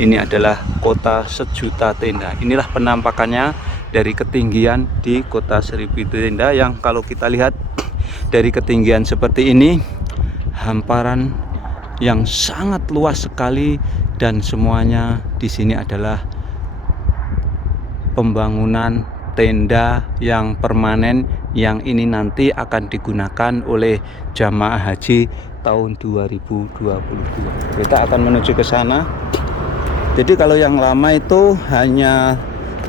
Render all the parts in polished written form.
ini adalah kota sejuta tenda. Inilah penampakannya dari ketinggian di kota 1000 tenda, yang kalau kita lihat dari ketinggian seperti ini, hamparan yang sangat luas sekali, dan semuanya di sini adalah pembangunan tenda yang permanen, yang ini nanti akan digunakan oleh jamaah haji tahun 2022. Kita akan menuju ke sana. Jadi kalau yang lama itu hanya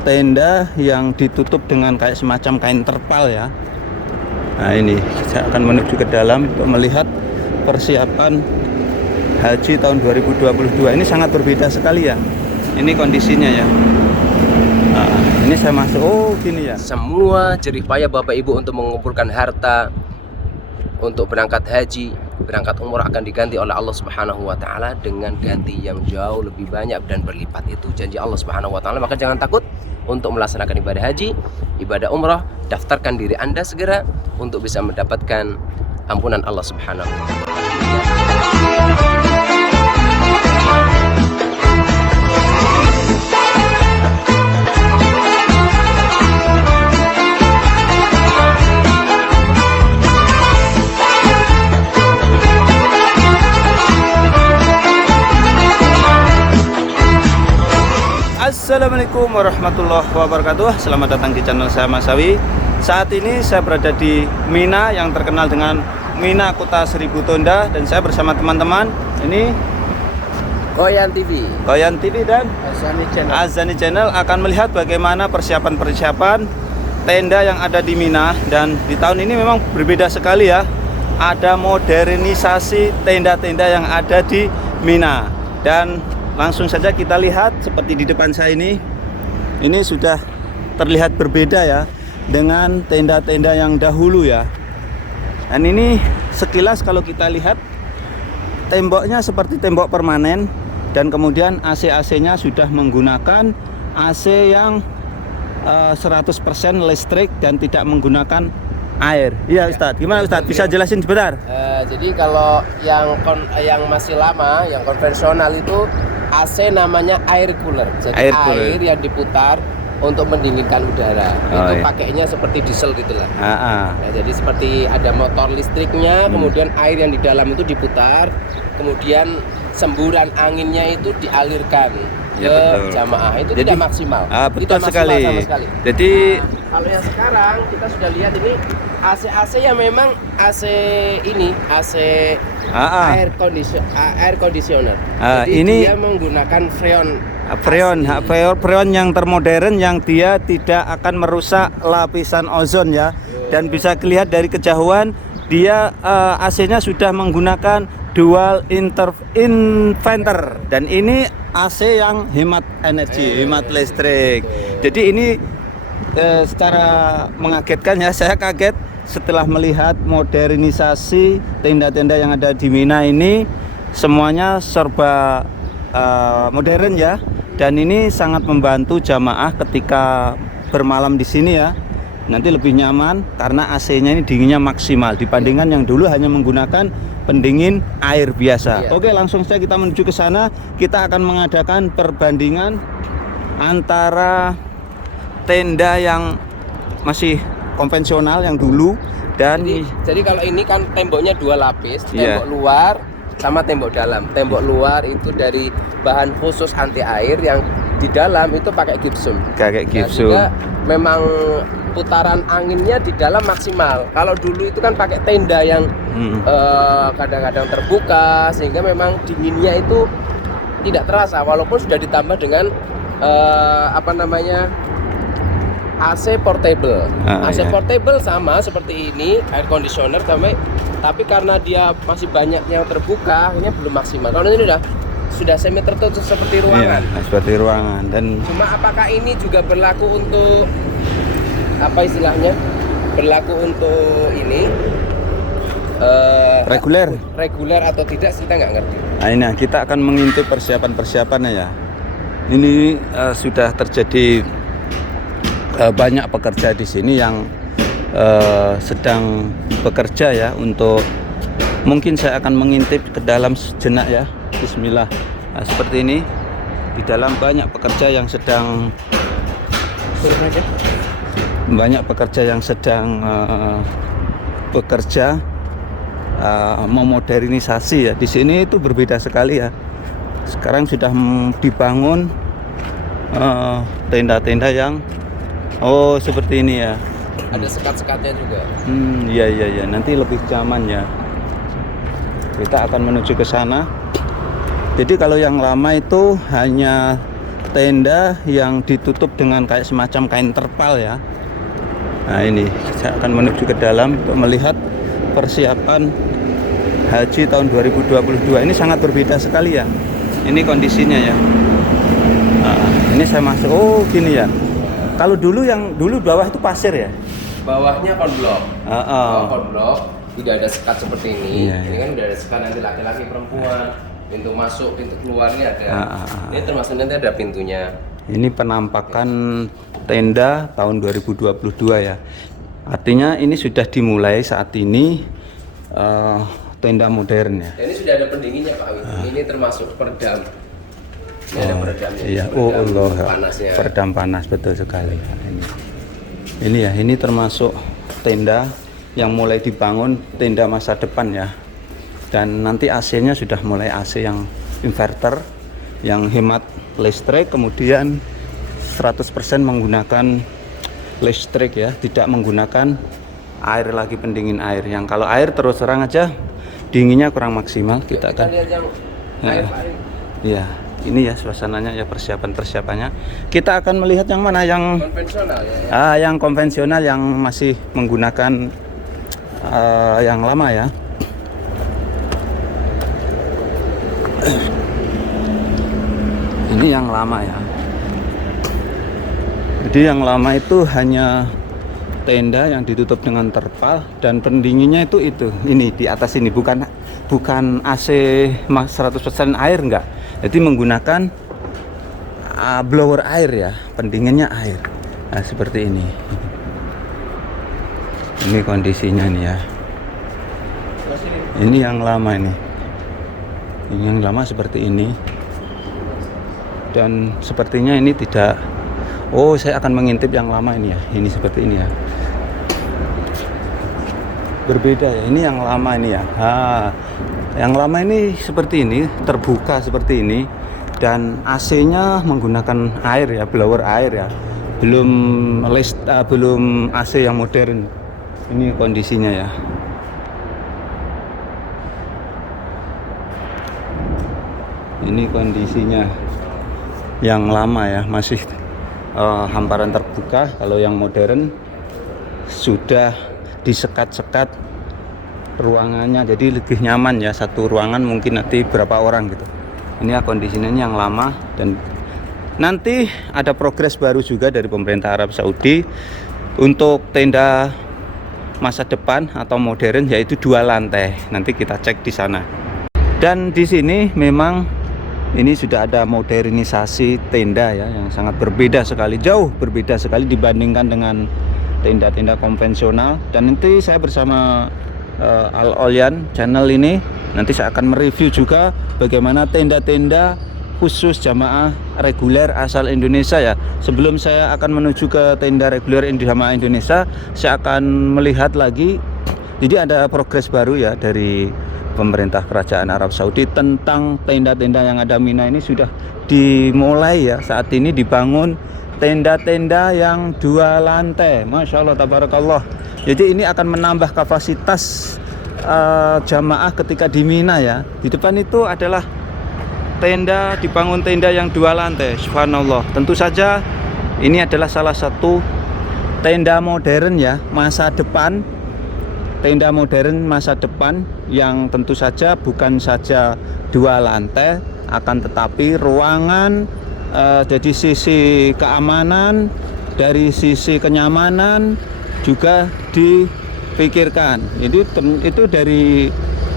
tenda yang ditutup dengan kayak semacam kain terpal ya. Nah, ini saya akan menuju ke dalam untuk melihat persiapan haji tahun 2022. Ini sangat berbeda sekali ya. Ini kondisinya ya. Nah, ini saya masuk. Oh, gini ya. Semua jerih payah Bapak Ibu untuk mengumpulkan harta untuk berangkat haji, berangkat umrah akan diganti oleh Allah Subhanahu wa taala dengan ganti yang jauh lebih banyak dan berlipat. Itu janji Allah Subhanahu wa taala. Maka jangan takut untuk melaksanakan ibadah haji, ibadah umrah. Daftarkan diri Anda segera untuk bisa mendapatkan ampunan Allah Subhanahu wa taala. Assalamualaikum warahmatullahi wabarakatuh. Selamat datang di channel saya, Mas Sawi. Saat ini saya berada di Mina yang terkenal dengan Mina Kota 1000 Tenda, dan saya bersama teman-teman. Ini Koyan TV, Koyan TV dan Azani Channel. Azani Channel akan melihat bagaimana persiapan tenda yang ada di Mina. Dan di tahun ini memang berbeda sekali ya. Ada modernisasi tenda-tenda yang ada di Mina. Dan langsung saja kita lihat seperti di depan saya ini sudah terlihat berbeda ya dengan tenda-tenda yang dahulu ya. Dan ini sekilas kalau kita lihat, temboknya seperti tembok permanen, dan kemudian AC-nya sudah menggunakan AC yang 100% listrik dan tidak menggunakan air. Iya Ustadz, gimana Ustadz? Bisa jelasin sebentar? Jadi kalau yang masih lama, yang konvensional itu AC namanya air cooler. Jadi air yang diputar untuk mendinginkan udara. Itu iya. pakainya seperti diesel gitulah. Nah, jadi seperti ada motor listriknya, kemudian air yang di dalam itu diputar, kemudian semburan anginnya itu dialirkan ya, ke betul. Jamaah. Itu Jadi, tidak maksimal. betul tidak sekali. maksimal sama sekali. Jadi kalau yang sekarang kita sudah lihat ini AC yang memang AC ini AC air conditioner. Jadi ini dia menggunakan freon yang termodern, yang dia tidak akan merusak lapisan ozon ya. Dan bisa dilihat dari kejauhan, dia AC-nya sudah menggunakan dual inverter, dan ini AC yang hemat energi, hemat listrik. Jadi ini secara mengagetkan ya, saya kaget setelah melihat modernisasi tenda-tenda yang ada di Mina ini. Semuanya serba modern ya, dan ini sangat membantu jamaah ketika bermalam di sini ya. Nanti lebih nyaman karena AC-nya ini dinginnya maksimal dibandingkan yang dulu hanya menggunakan pendingin air biasa. Oke, langsung saja kita menuju ke sana. Kita akan mengadakan perbandingan antara tenda yang masih konvensional yang dulu dan jadi kalau ini kan temboknya dua lapis, tembok luar sama tembok dalam. Tembok luar itu dari bahan khusus anti air, yang di dalam itu pakai gypsum. Kayak gypsum. Juga memang putaran anginnya di dalam maksimal. Kalau dulu itu kan pakai tenda yang kadang-kadang terbuka, sehingga memang dinginnya itu tidak terasa, walaupun sudah ditambah dengan AC portable. AC portable sama seperti ini, air conditioner tapi karena dia masih banyak yang terbuka, akhirnya belum maksimal. Kalau ini sudah semi tertutup seperti ruangan. Iya, seperti ruangan. Dan cuma apakah ini juga berlaku untuk apa istilahnya? Berlaku untuk ini reguler atau tidak, kita nggak ngerti. Nah, kita akan mengintip persiapannya ya. Ini sudah terjadi banyak pekerja di sini yang sedang bekerja ya. Untuk mungkin saya akan mengintip ke dalam sejenak ya. Bismillah. Nah, seperti ini. Di dalam banyak pekerja yang sedang bekerja memodernisasi ya. Di sini itu berbeda sekali ya. Sekarang sudah dibangun tenda-tenda yang seperti ini ya. Ada sekat-sekatnya juga. Iya. Nanti lebih nyaman ya. Kita akan menuju ke sana. Jadi kalau yang lama itu hanya tenda yang ditutup dengan kayak semacam kain terpal ya. Nah ini saya akan menuju ke dalam untuk melihat persiapan haji tahun 2022. Ini sangat berbeda sekali ya. Ini kondisinya ya. Nah, ini saya masuk. Oh gini ya. Kalau dulu bawah itu pasir ya. Bawahnya konblok. Konblok, tidak ada sekat seperti ini. Iya. Ini kan udah ada sekat, nanti laki-laki perempuan. Pintu masuk, pintu keluarnya ada. Ini termasuk nanti ada pintunya. Ini penampakan tenda tahun 2022 ya. Artinya ini sudah dimulai saat ini tenda modern ya. Dan ini sudah ada pendinginnya Pak. Ini termasuk peredam. Ini ada peredamnya. Iya. Peredam panasnya. Peredam panas betul sekali. Ini ya, ini termasuk tenda yang mulai dibangun, tenda masa depan ya. Dan nanti AC-nya sudah mulai AC yang inverter yang hemat listrik, kemudian 100% menggunakan listrik ya, tidak menggunakan air lagi, pendingin air. Yang kalau air terus terang aja dinginnya kurang maksimal. Kita akan lihat yang air. Ya, ini ya suasananya ya, persiapannya. Kita akan melihat yang mana yang konvensional ya. Yang konvensional yang masih menggunakan yang lama ya. Ini yang lama ya. Jadi yang lama itu hanya tenda yang ditutup dengan terpal dan pendinginnya itu ini di atas ini, bukan AC 100% air enggak. Jadi menggunakan blower air ya, pendinginnya air. Nah, seperti ini. Ini kondisinya nih ya. Ini yang lama ini. Ini yang lama seperti ini. Dan sepertinya ini tidak. Saya akan mengintip yang lama ini ya. Ini seperti ini ya. Berbeda ya. Ini yang lama ini ya. Yang lama ini seperti ini, terbuka seperti ini, dan AC-nya menggunakan air ya, blower air ya. Belum AC yang modern. Ini kondisinya ya. Ini kondisinya yang lama ya, masih hamparan terbuka. Kalau yang modern sudah disekat-sekat ruangannya, jadi lebih nyaman ya, satu ruangan mungkin nanti berapa orang gitu. Ini ya kondisinya yang lama. Dan nanti ada progres baru juga dari pemerintah Arab Saudi untuk tenda masa depan atau modern, yaitu 2 lantai. Nanti kita cek di sana. Dan di sini memang ini sudah ada modernisasi tenda ya, yang sangat berbeda sekali, jauh berbeda sekali dibandingkan dengan tenda-tenda konvensional. Dan nanti saya bersama Al Olyan channel ini, nanti saya akan mereview juga bagaimana tenda-tenda khusus jamaah reguler asal Indonesia ya. Sebelum saya akan menuju ke tenda reguler jamaah Indonesia, saya akan melihat lagi. Jadi ada progres baru ya dari pemerintah kerajaan Arab Saudi tentang tenda-tenda yang ada Mina. Ini sudah dimulai ya, saat ini dibangun tenda-tenda yang 2 lantai. Masya Allah, tabarakallah. Jadi ini akan menambah kapasitas jamaah ketika di Mina ya. Di depan itu adalah tenda, dibangun tenda yang 2 lantai. Subhanallah. Tentu saja ini adalah salah satu tenda modern ya, masa depan. Tenda modern masa depan yang tentu saja bukan saja 2 lantai, akan tetapi ruangan dari sisi keamanan, dari sisi kenyamanan juga dipikirkan. Itu dari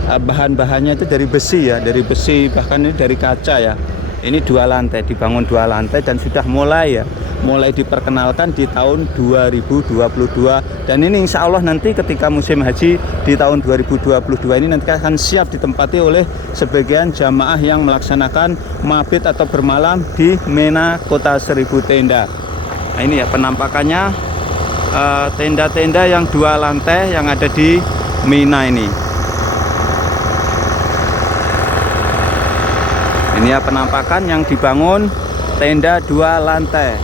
bahan-bahannya itu dari besi ya, dari besi, bahkan ini dari kaca ya. Ini 2 lantai, dibangun 2 lantai dan sudah mulai ya mulai diperkenalkan di tahun 2022, dan ini insya Allah nanti ketika musim haji di tahun 2022 ini nanti akan siap ditempati oleh sebagian jamaah yang melaksanakan mabit atau bermalam di Mina Kota Seribu Tenda. Nah, ini ya penampakannya tenda-tenda yang 2 lantai yang ada di Mina ini. Ini ya penampakan yang dibangun tenda 2 lantai.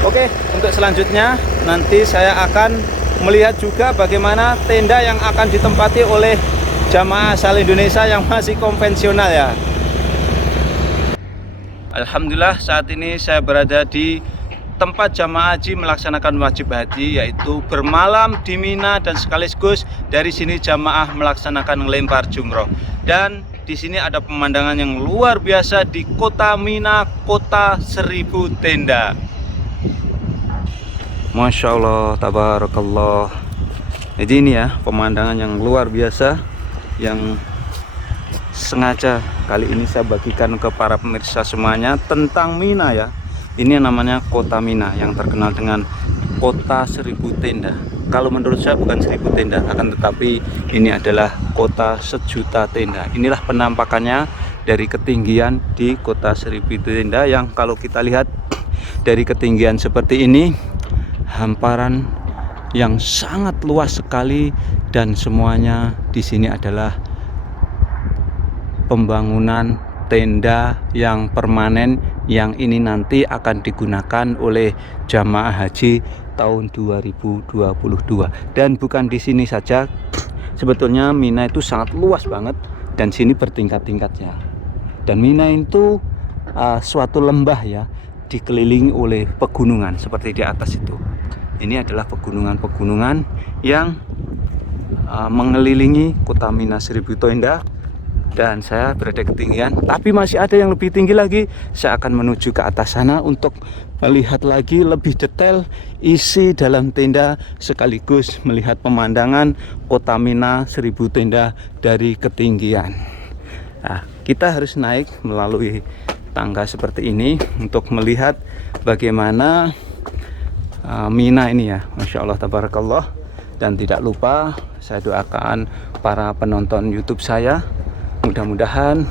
Oke, untuk selanjutnya nanti saya akan melihat juga bagaimana tenda yang akan ditempati oleh jamaah asal Indonesia yang masih konvensional ya. Alhamdulillah saat ini saya berada di tempat jamaah haji melaksanakan wajib haji, yaitu bermalam di Mina, dan sekaligus dari sini jamaah melaksanakan lempar jumroh. Dan di sini ada pemandangan yang luar biasa di kota Mina, Kota Seribu Tenda. Masya Allah, tabarakallah. Jadi ini ya pemandangan yang luar biasa yang sengaja kali ini saya bagikan ke para pemirsa semuanya tentang Mina ya. Ini yang namanya kota Mina yang terkenal dengan Kota Seribu Tenda. Kalau menurut saya bukan 1000 tenda, akan tetapi ini adalah kota 1.000.000 tenda. Inilah penampakannya dari ketinggian di Kota Seribu Tenda, yang kalau kita lihat dari ketinggian seperti ini, hamparan yang sangat luas sekali, dan semuanya di sini adalah pembangunan tenda yang permanen, yang ini nanti akan digunakan oleh jamaah haji tahun 2022. Dan bukan di sini saja, sebetulnya Mina itu sangat luas banget, dan sini bertingkat-tingkat ya. Dan Mina itu suatu lembah ya, dikelilingi oleh pegunungan seperti di atas itu. Ini adalah pegunungan-pegunungan yang mengelilingi kota Mina 1000 tenda. Dan saya berada ketinggian, tapi masih ada yang lebih tinggi lagi. Saya akan menuju ke atas sana untuk melihat lagi lebih detail isi dalam tenda, sekaligus melihat pemandangan kota Mina 1000 tenda dari ketinggian. Nah, kita harus naik melalui tangga seperti ini untuk melihat bagaimana Mina ini ya. Masya Allah, tabarakallah. Dan tidak lupa saya doakan para penonton YouTube saya, mudah-mudahan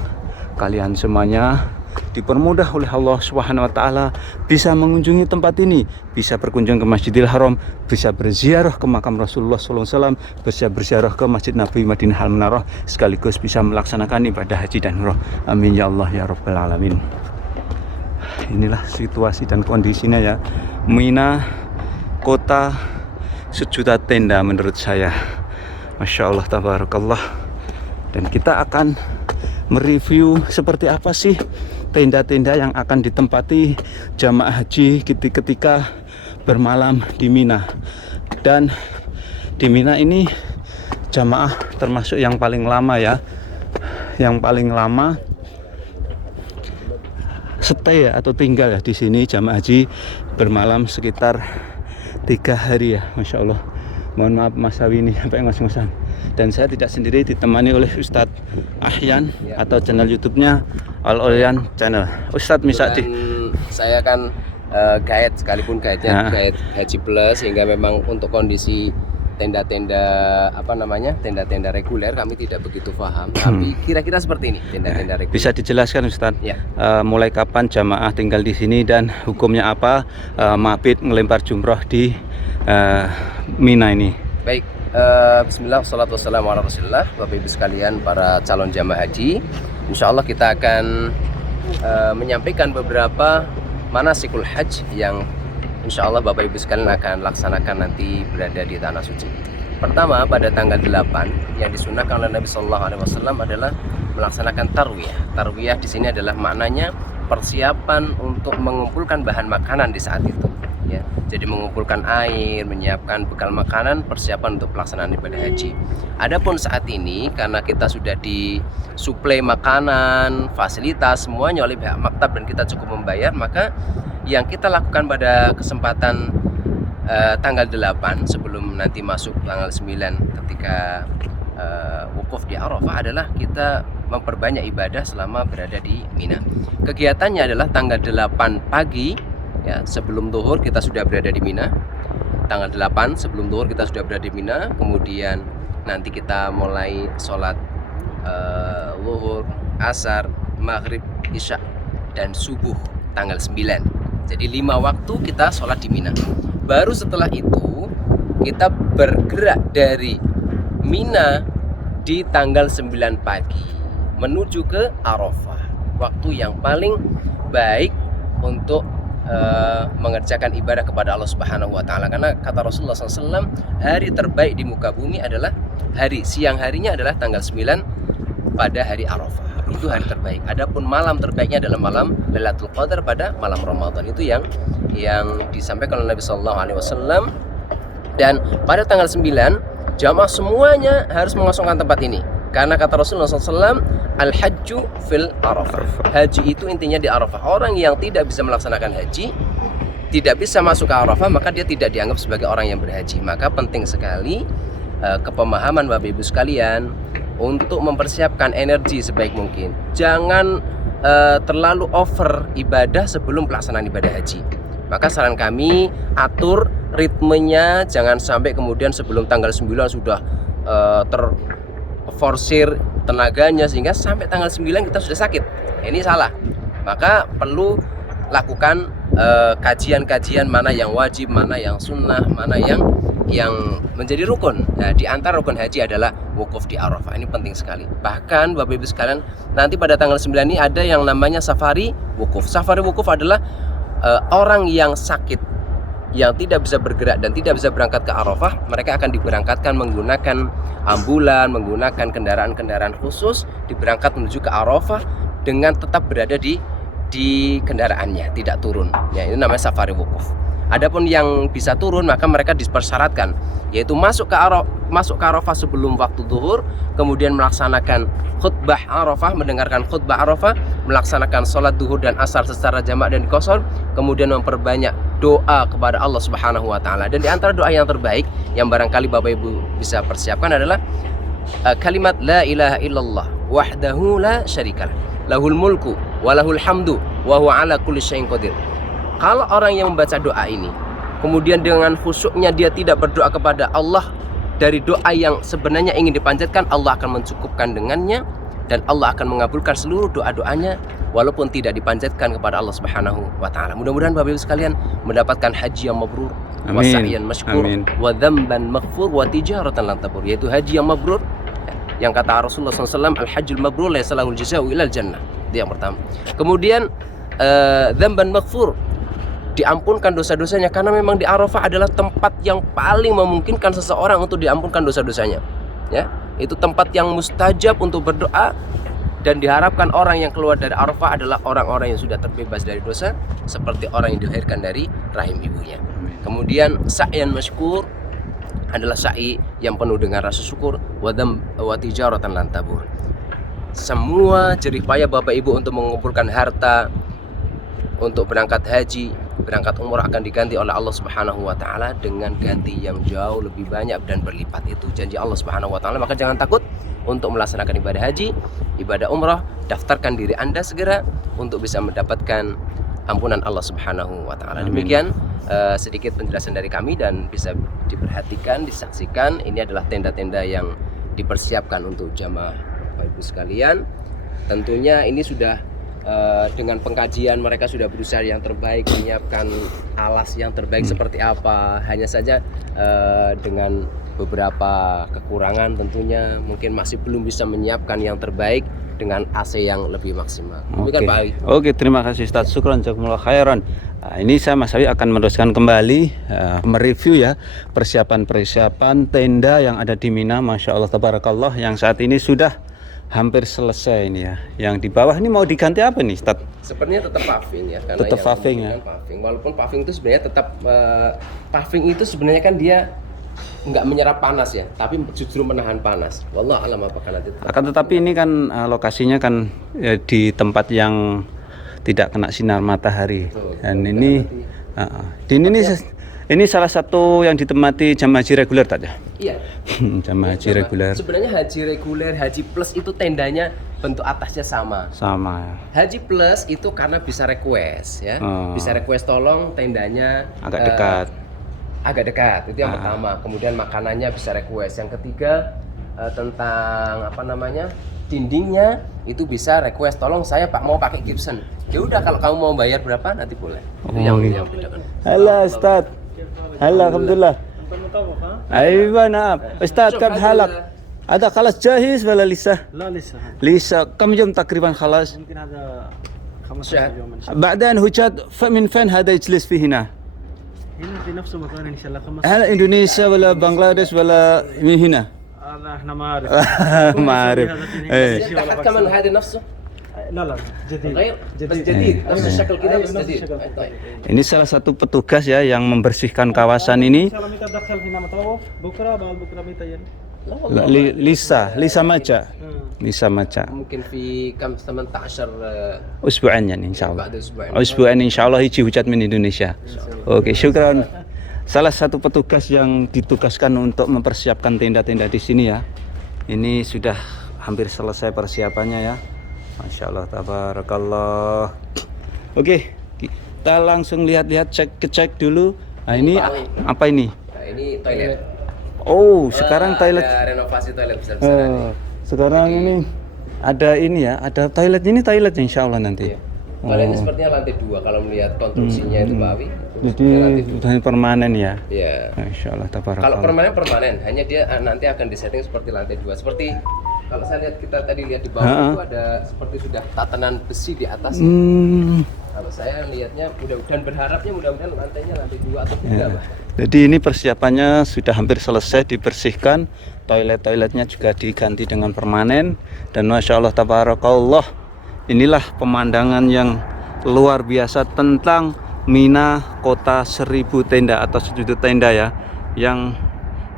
kalian semuanya dipermudah oleh Allah Subhanahu wa taala bisa mengunjungi tempat ini, bisa berkunjung ke Masjidil Haram, bisa berziarah ke makam Rasulullah SAW, bisa berziarah ke Masjid Nabi Madinah Al-Munawwarah, sekaligus bisa melaksanakan ibadah haji dan umrah. Amin ya Allah ya rabbal alamin. Inilah situasi dan kondisinya ya, Mina, kota 1.000.000 tenda menurut saya. Masya Allah, tabarakallah. Dan kita akan mereview seperti apa sih tenda-tenda yang akan ditempati jamaah haji ketika bermalam di Mina. Dan di Mina ini jamaah termasuk yang paling lama ya, yang paling lama stay ya, atau tinggal ya di sini jamaah haji bermalam sekitar 3 hari ya. Masya Allah, mohon maaf Mas Sawi ini sampai ngos-ngosan. Dan saya tidak sendiri, ditemani oleh Ustadz Ahyan ya, atau channel YouTube-nya Al Olyan Channel. Ustadz Misadi. Saya kan guide, sekalipun guide-nya guide Haji Plus, sehingga memang untuk kondisi tenda-tenda tenda-tenda reguler kami tidak begitu paham. Tapi kira-kira seperti ini tenda-tenda reguler. Bisa dijelaskan Ustadz ya, mulai kapan jamaah tinggal di sini dan hukumnya apa, mabit ngelempar jumroh di Mina ini? Baik. Bismillah, wassalatu wassalamu ala rasulillah. Bapak ibu sekalian, para calon jamaah haji, insya Allah kita akan menyampaikan beberapa manasikul hajj yang insya Allah Bapak ibu sekalian akan laksanakan nanti berada di tanah suci. Pertama, pada tanggal 8 yang disunahkan oleh Nabi SAW adalah melaksanakan tarwiyah. Tarwiyah di sini adalah maknanya persiapan untuk mengumpulkan bahan makanan di saat itu. Ya, jadi mengumpulkan air, menyiapkan bekal makanan, persiapan untuk pelaksanaan ibadah haji. Adapun saat ini karena kita sudah disuplai makanan, fasilitas semuanya oleh pihak maktab dan kita cukup membayar, maka yang kita lakukan pada kesempatan tanggal 8 sebelum nanti masuk tanggal 9 ketika wukuf di Arafah adalah kita memperbanyak ibadah selama berada di Mina. Kegiatannya adalah tanggal 8 pagi ya, sebelum zuhur kita sudah berada di Mina. Tanggal 8 sebelum zuhur kita sudah berada di Mina. Kemudian nanti kita mulai sholat zuhur, asar, maghrib, isya dan subuh tanggal 9. Jadi 5 waktu kita sholat di Mina. Baru setelah itu kita bergerak dari Mina di tanggal 9 pagi menuju ke Arafah. Waktu yang paling baik untuk mengerjakan ibadah kepada Allah Subhanahu wa taala, karena kata Rasulullah SAW, hari terbaik di muka bumi adalah siang harinya adalah tanggal 9 pada hari Arafah. Itu hari terbaik. Adapun malam terbaiknya adalah malam Lailatul Qadar pada malam Ramadan. Itu yang disampaikan oleh Nabi sallallahu alaihi wasallam. Dan pada tanggal 9 jamaah semuanya harus mengosongkan tempat ini. Karena kata Rasulullah SAW, Al-Hajju fil Arafah. Haji itu intinya di Arafah. Orang yang tidak bisa melaksanakan haji, tidak bisa masuk ke Arafah, maka dia tidak dianggap sebagai orang yang berhaji. Maka penting sekali kepemahaman Bapak Ibu sekalian untuk mempersiapkan energi sebaik mungkin. Jangan terlalu over ibadah sebelum pelaksanaan ibadah haji. Maka saran kami, atur ritmenya, jangan sampai kemudian sebelum tanggal 9 sudah terforsir tenaganya sehingga sampai tanggal 9 kita sudah sakit. Ini salah. Maka perlu lakukan kajian-kajian mana yang wajib, mana yang sunnah, mana yang menjadi rukun. Nah, di antara rukun haji adalah wukuf di Arafah. Ini penting sekali. Bahkan Bapak Ibu sekalian, nanti pada tanggal 9 ini ada yang namanya safari wukuf. Safari wukuf adalah orang yang sakit, yang tidak bisa bergerak dan tidak bisa berangkat ke Arafah, mereka akan diberangkatkan menggunakan ambulan, menggunakan kendaraan-kendaraan khusus, diberangkat menuju ke Arafah dengan tetap berada di kendaraannya, tidak turun. Ya, ini namanya safari wukuf. Adapun yang bisa turun, maka mereka dipersyaratkan, yaitu masuk ke Arafah sebelum waktu zuhur, kemudian melaksanakan khutbah Arafah, mendengarkan khutbah Arafah, melaksanakan sholat zuhur dan asar secara jamak dan qasar, kemudian memperbanyak doa kepada Allah Subhanahu wa taala. Dan di antara doa yang terbaik yang barangkali Bapak Ibu bisa persiapkan adalah kalimat la ilaha illallah wahdahu la syarikalah, lahul mulku wa lahul hamdu wa huwa ala kulli syai'in qadir. Kalau orang yang membaca doa ini kemudian dengan khusyuknya dia tidak berdoa kepada Allah dari doa yang sebenarnya ingin dipanjatkan, Allah akan mencukupkan dengannya dan Allah akan mengabulkan seluruh doa-doanya walaupun tidak dipanjatkan kepada Allah Subhanahu wa taala. Mudah-mudahan Bapak Ibu sekalian mendapatkan haji yang mabrur, wa sa'yan mashkur, wa dzamban maghfur, wa tijaratan lan tabur, yaitu haji yang mabrur yang kata Rasulullah SAW, al-hajjul mabrur laisa lahul jazaa'u ilal jannah. Itu yang pertama. Kemudian dzamban maghfur, diampunkan dosa-dosanya, karena memang di Arafah adalah tempat yang paling memungkinkan seseorang untuk diampunkan dosa-dosanya. Ya, itu tempat yang mustajab untuk berdoa dan diharapkan orang yang keluar dari Arafah adalah orang-orang yang sudah terbebas dari dosa, seperti orang yang dilahirkan dari rahim ibunya. Kemudian sa'yan mashkur adalah sa'i yang penuh dengan rasa syukur, wa tijaratan lan tabur. Semua jerih payah Bapak Ibu untuk mengumpulkan harta untuk berangkat haji, berangkat umrah akan diganti oleh Allah Subhanahu wa taala dengan ganti yang jauh lebih banyak dan berlipat. Itu janji Allah Subhanahu wa taala. Maka jangan takut untuk melaksanakan ibadah haji, ibadah umrah. Daftarkan diri Anda segera untuk bisa mendapatkan ampunan Allah Subhanahu wa taala. Demikian sedikit penjelasan dari kami dan bisa diperhatikan, disaksikan. Ini adalah tenda-tenda yang dipersiapkan untuk jamaah Bapak Ibu sekalian. Tentunya ini sudah dengan pengkajian, mereka sudah berusaha yang terbaik, menyiapkan alas yang terbaik seperti apa. Hanya saja dengan beberapa kekurangan tentunya, mungkin masih belum bisa menyiapkan yang terbaik dengan AC yang lebih maksimal. Oke, terima kasih Ustaz. Syukran jazakumullah khairan. Ini saya Mas Awi akan meneruskan kembali mereview ya persiapan tenda yang ada di Mina. Masya Allah tabarakallah, yang saat ini sudah hampir selesai ini ya. Yang di bawah ini mau diganti apa nih, Ustaz? Sepertinya tetap paving ya, karena tetap paving ya. Paving. Walaupun paving itu sebenarnya tetap paving itu sebenarnya kan dia nggak menyerap panas ya, tapi justru menahan panas. Wallah alam apakah nanti. Akan tetapi ini kan lokasinya kan di tempat yang tidak kena sinar matahari. Betul. Dan ini ini salah satu yang ditemati jamaah haji reguler tadi. Iya. Jamaah haji reguler. Sebenarnya haji reguler, haji plus itu tendanya bentuk atasnya sama. Sama. Haji plus itu karena bisa request ya. Bisa request tolong tendanya Agak dekat. Agak dekat. Itu yang pertama. Kemudian makanannya bisa request. Yang ketiga tentang apa namanya? Dindingnya itu bisa request tolong saya Pak mau pakai Gibson. Ya udah kalau kamu mau bayar berapa nanti boleh. Itu yang bedakan. Halo Ustaz. Halo alhamdulillah. أيوة نعم أستاذ كم حالك؟ هذا خلاص جاهز ولا لسه؟ لا لسه لسه كم يوم تقريبا خلاص؟ ممكن هذا 15 شهر. يوم إن شاء الله. بعدين هجاد من فين هذا يجلس في هنا؟ هنا في نفس المكان إن شاء الله 15 هل إندونيسيا ولا بنغلاديش ولا من هنا؟ هذا إحنا ما أعرف ما أعرف. إيه. تحت كمان هذا نفسه لا جديد غير بس جديد نفس الشكل كده بس نفس جديد. الشكل. طيب. Ini salah satu petugas ya yang membersihkan kawasan ini. إن شاء الله متى تدخل هنا مطوف بكرة بعد بكرة متى يعني لا والله Lisa Maca. Lisa Maca. ممكن في كم 18 أسبوعين يعني إن شاء الله. بعد أسبوعين. أسبوعين إن شاء الله يجي hujan من Indonesia. Oke, syukran. Salah satu petugas yang ditugaskan untuk mempersiapkan tenda-tenda di sini ya. Ini sudah hampir selesai persiapannya ya. Masya Allah, tabarakallah. Oke, kita langsung lihat-lihat, cek dulu. Nah ini apa ini? Nah, ini toilet. Oh, sekarang toilet. Ada renovasi toilet besar-besaran. Sekarang ini ada ini ya, ada toilet. Ini toiletnya insya Allah nanti. Iya. Toiletnya sepertinya lantai 2 kalau melihat konstruksinya itu Bawi. Jadi sudah permanen ya. Iya. Masya Allah, Kalau tabarakallah. permanen, hanya dia nanti akan disetting seperti lantai 2. Seperti kalau saya lihat kita tadi lihat di bawah itu ada seperti sudah tatanan besi di atas. Kalau saya lihatnya mudah-mudahan lantainya lantai 2 atau 3 Ya. Pak. Jadi ini persiapannya sudah hampir selesai, dibersihkan. Toilet-toiletnya juga diganti dengan permanen. Dan Masya Allah, tabarakallah. Inilah pemandangan yang luar biasa tentang Mina, kota 1000 tenda atau sujud tenda ya. Yang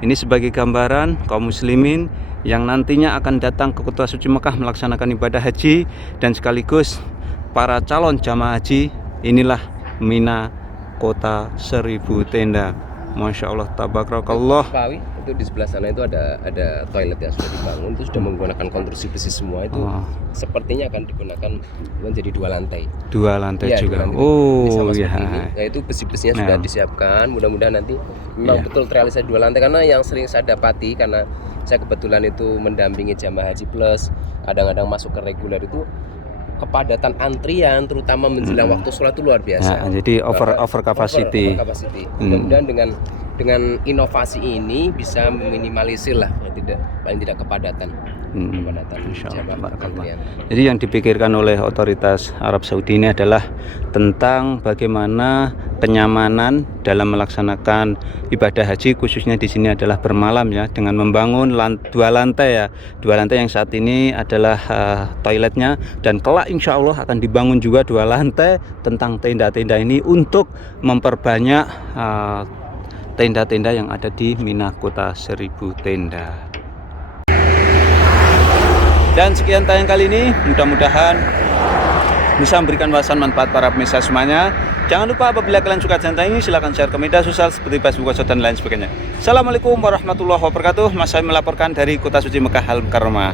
ini sebagai gambaran kaum muslimin yang nantinya akan datang ke kota suci Mekah melaksanakan ibadah haji, dan sekaligus para calon jamaah haji. Inilah Mina, kota 1000 tenda. Masya Allah, tabarakallah. Pawi itu di sebelah sana itu ada toilet yang sudah dibangun, itu sudah menggunakan konstruksi besi semua itu. Sepertinya akan digunakan menjadi 2 lantai. 2 lantai Iya, juga. 2 lantai. Ini Oh sama ya. seperti ini. Nah itu besi-besinya sudah disiapkan. Mudah-mudahan nanti memang betul terrealisasi 2 lantai, karena yang sering saya dapati, karena saya kebetulan itu mendampingi jamaah haji plus, kadang-kadang masuk ke reguler itu kepadatan antrian terutama menjelang waktu sholat itu luar biasa. Ya, jadi over capacity. Over capacity. Mudah-mudahan dengan inovasi ini bisa meminimalisir lah paling tidak kepadatan. Insya Allah, jamaah tabarakallah. antrian. Jadi yang dipikirkan oleh otoritas Arab Saudi ini adalah tentang bagaimana kenyamanan dalam melaksanakan ibadah haji, khususnya di sini adalah bermalam ya, dengan membangun 2 lantai ya, 2 lantai yang saat ini adalah toiletnya, dan kelak insya Allah akan dibangun juga 2 lantai tentang tenda-tenda ini untuk memperbanyak tenda-tenda yang ada di Mina, kota 1000 tenda. Dan sekian tayang kali ini, mudah-mudahan bisa memberikan wawasan manfaat para pemirsa semuanya. Jangan lupa apabila kalian suka channel ini, silahkan share ke media sosial seperti Facebook, WhatsApp, dan lain sebagainya. Assalamualaikum warahmatullahi wabarakatuh. Mas saya melaporkan dari kota suci Mekah Al Mukarramah.